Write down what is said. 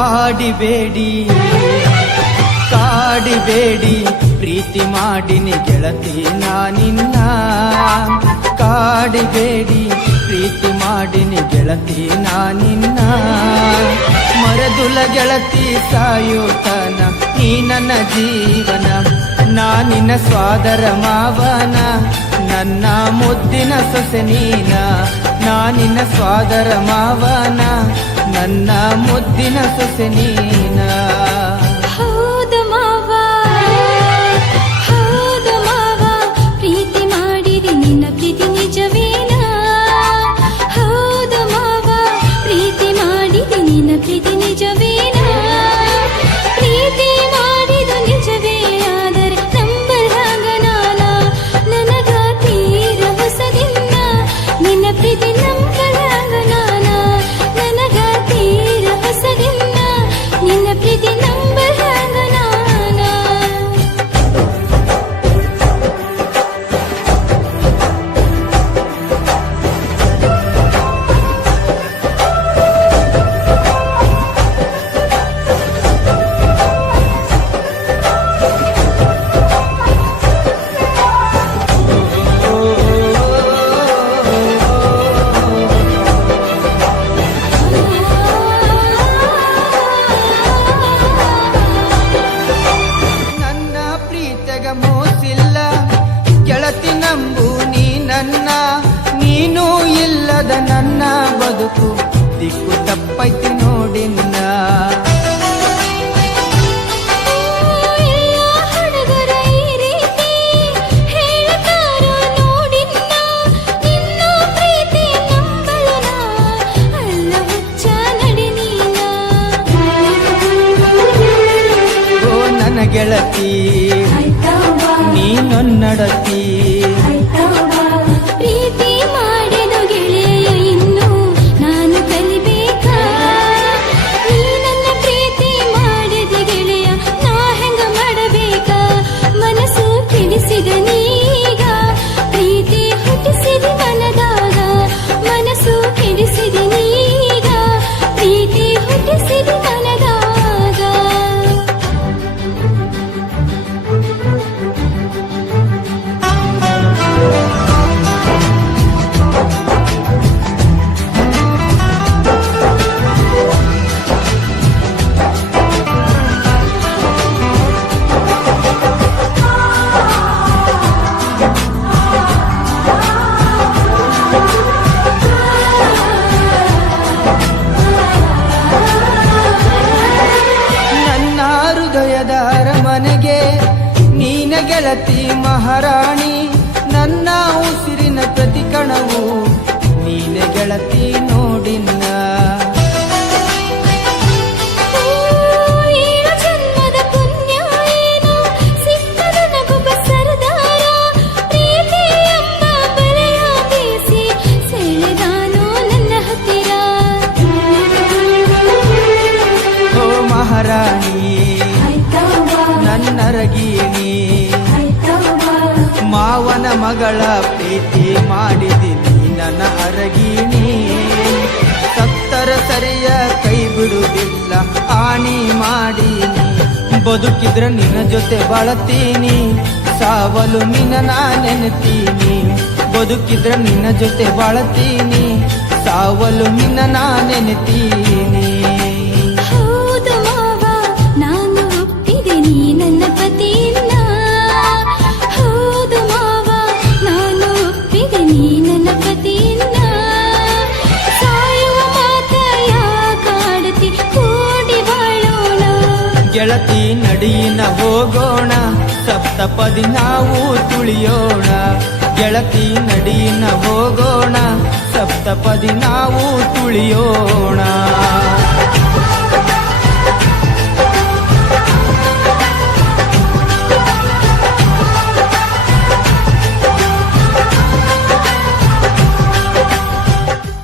ಕಾಡಿಬೇಡಿ ಕಾಡಿಬೇಡಿ ಪ್ರೀತಿ ಮಾಡಿನಿ ಗೆಳತಿ ನಾನಿನ್ನ ಕಾಡಿಬೇಡಿ ಪ್ರೀತಿ ಮಾಡಿನಿ ಗೆಳತಿ ನಾನಿನ್ನ ಮರೆದುಲ ಗೆಳತಿ ಸಾಯುತನ ನೀ ನನ್ನ ಜೀವನ ನಾನಿನ ಸ್ವಾದರ ಮಾವನ ನನ್ನ ಮುದ್ದಿನ ಸೊಸೆ ನೀನ ನಾನಿನ ಸ್ವಾದರ ಮಾವನ ನನ್ನ ಮುದ್ದಿನ ಸೊಸೆ ನೀನ ಪ್ರೀತಿ ಮಾಡಿದೆ ನಿನ್ನ ಪ್ರೀತಿ ನಿಜವೇನ ಹೌದು ಮಾವ ಪ್ರೀತಿ ಮಾಡಿದೆ ನಿನ್ನ ಪ್ರೀತಿ ನಿಜವೇನ ಪ್ರೀತಿ ಮಾಡಿದು ನಿಜವೇ ಆದರೆ ನಂಬರ್ ಹಾಗ ನಾನ ನನಗ ತೀರ ಹೊಸದಿನ್ನ ನಿನ್ನ ಪ್ರೀತಿ ನಂಬರ್ ಹಾಗ ನಾನ ನನಗ ತೀರ ಹೊಸದಿನ್ನ ನಿನ್ನ ಪ್ರೀತಿ ನಂಬರ್ ಹಾಗ ನಾನ ಮೋಸಿಲ್ಲ ಗೆಳತಿ ನಂಬು ನೀ ನನ್ನ ನೀನು ಇಲ್ಲದ ನನ್ನ ಬದುಕು ದಿಕ್ಕು ತಪ್ಪೈತಿ ನೋಡಿನ್ನ ಗೆಳತಿ ನೀನೊನ್ನಡತಿ ಪ್ರೀತಿ ಮಾಡಿದ ಗೆಳೆಯ ಇನ್ನು ನಾನು ಕಲಿಬೇಕಾ ನೀ ನನ್ನ ಪ್ರೀತಿ ಮಾಡಿದ ಗೆಳೆಯ ನಾ ಹೆಂಗ ಮಾಡಬೇಕಾ ಮನಸ್ಸು ತಿಳಿಸಿದ ನೀಗ ಪ್ರೀತಿ ಹುಟ್ಟಿಸಿದ ಮನದಾಗ ಮನಸ್ಸು ತಿಳಿಸಿದ ನೀಗ ಪ್ರೀತಿ ಹುಟ್ಟಿಸಿದ ಮನದಾಗ ಮನೆಗೆ ನೀನ ಗೆಳತಿ ಮಹಾರಾಣಿ ನನ್ನ ಉಸಿರಿನ ಪ್ರತಿ ಕಣವು ನೀನ ಗೆಳತಿ ನೋಡಿನ್ನ ಜನ್ಮದ ಪುಣ್ಯ ಏನು ಸಿಕ್ಕದ ನಗುಬ ಸರದಾರ ಪ್ರೀತಿ ಎಂಬ ಬಲೆಯ ಬೀಸಿ ಸೆಳೆದಾನು ನನ್ನ ಹತ್ತಿರ ಓ ಮಹಾರಾಣಿ ನನ್ನರಗೀನಿ ಮಾವನ ಮಗಳ ಪ್ರೀತಿ ಮಾಡಿದಿನಿ ನನ್ನ ಅರಗೀನಿ ಸತ್ತರ ಸರಿಯ ಕೈ ಬಿಡುವುದಿಲ್ಲ ಆಣಿ ಮಾಡೀನಿ ಬದುಕಿದ್ರ ನಿನ್ನ ಜೊತೆ ಬಾಳತೀನಿ ಸಾವಲು ನಿನ್ನ ನಾ ನೆನೆತೀನಿ ಬದುಕಿದ್ರ ನಿನ್ನ ಜೊತೆ ಬಾಳತೀನಿ ಸಾವಲು ನಿನ್ನ ನಾ ನೆನೆತೀನಿ ನೀ ನನ್ನ ಪತಿಯನ್ನ ಹೌದು ಮಾವ ನಾನು ಒಪ್ಪಿದೆ ನೀ ನನ್ನ ಪತಿಯನ್ನ ಸಾಯುವ ಮಾತ ಯಾಕಾಡತಿ ಕೂಡಿ ಬಾಳೋಣ ಗೆಳತಿ ನಡಿನ ಹೋಗೋಣ ಸಪ್ತಪದಿ ನಾವು ತುಳಿಯೋಣ ಗೆಳತಿ ನಡಿನ ಹೋಗೋಣ ಸಪ್ತಪದಿ ನಾವು ತುಳಿಯೋಣ